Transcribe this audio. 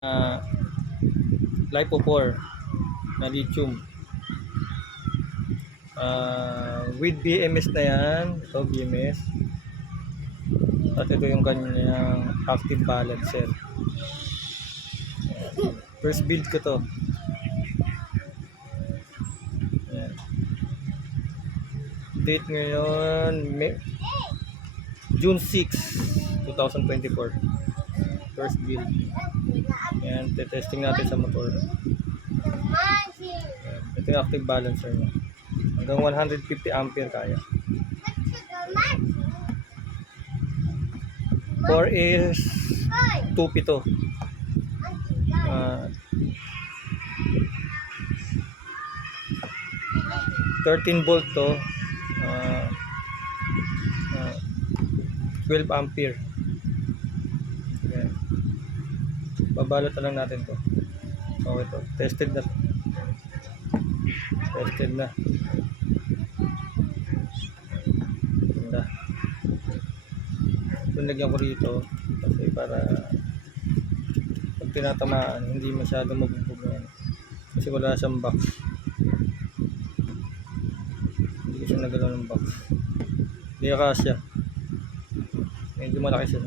uh, LiPo4 na lithium. With BMS na yan. Ito BMS. At ito yung kanyang active balancer. First build ko to. Ayan. Date ngayon June 6, 2024. First build. Ayan, testing natin sa motor. Ayan. Ito yung active balancer niya. Hanggang 150 ampere kaya. 4 is 2P to. 13 volt to. 12 ampere. Ayan. Babalot na lang natin to. Okay to. Tested na. Tested na. Ganda. Lagyan ko rito kasi para pag tinatamaan hindi masyado mabugbog na yan. Kasi wala siyang box. Hindi ko siya nagalaw ng box. Hindi kasya. Medyo malaki siya.